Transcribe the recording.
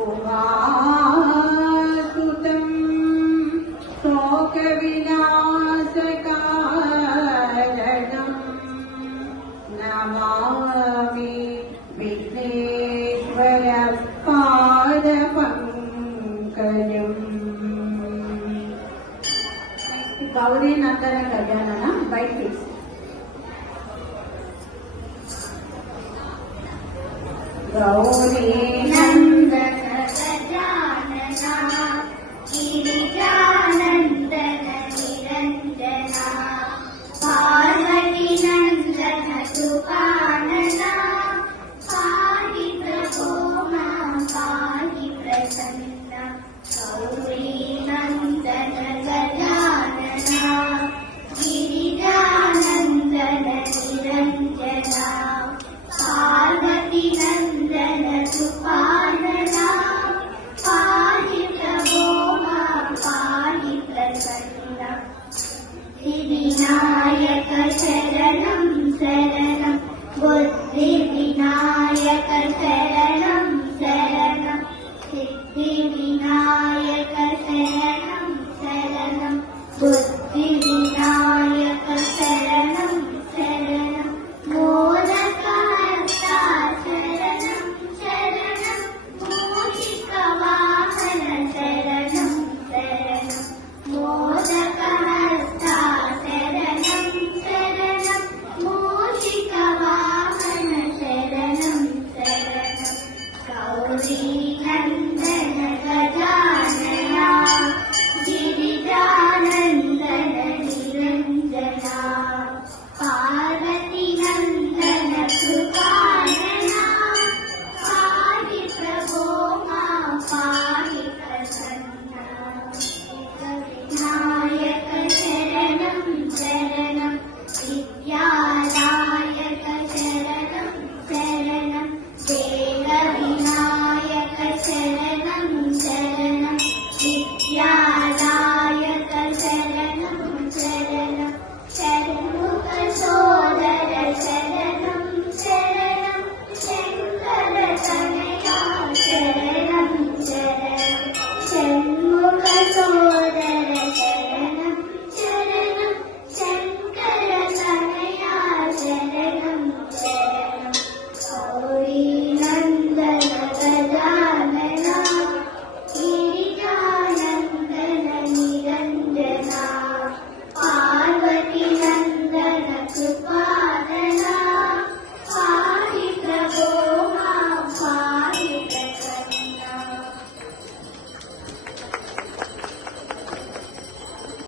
उमासुतं शोकविनाशकारणं Namami विघ्नेश्वरपादपङ्कजम्। Gauri Nandan Gajanan by Fix. Gauri नंदन गजानना गिरिजानंदन निरंजना पार्वती नंदन सुकानना पाहि प्रभो मां पाहि प्रसन्न। गौरी नंदन गजानना गिरिजानंदन निरंजना पार्वती नंदन सुपानना पाहि प्रभो मां पाहि प्रसन्न। विनायक शरणं शरणं बुद्धिविनायक शरणं शरणं सिद्धिविनायक शरणं शरणं बुद्धिविनायक शरणं शरणं मोदकहस्ता शरणं शरणं मूषिकवाहन शरणं शरणं मोदकहस्ता शरणं शरणं मूषिकवाहन शरणं शरणं। गौरी नंदन गजानन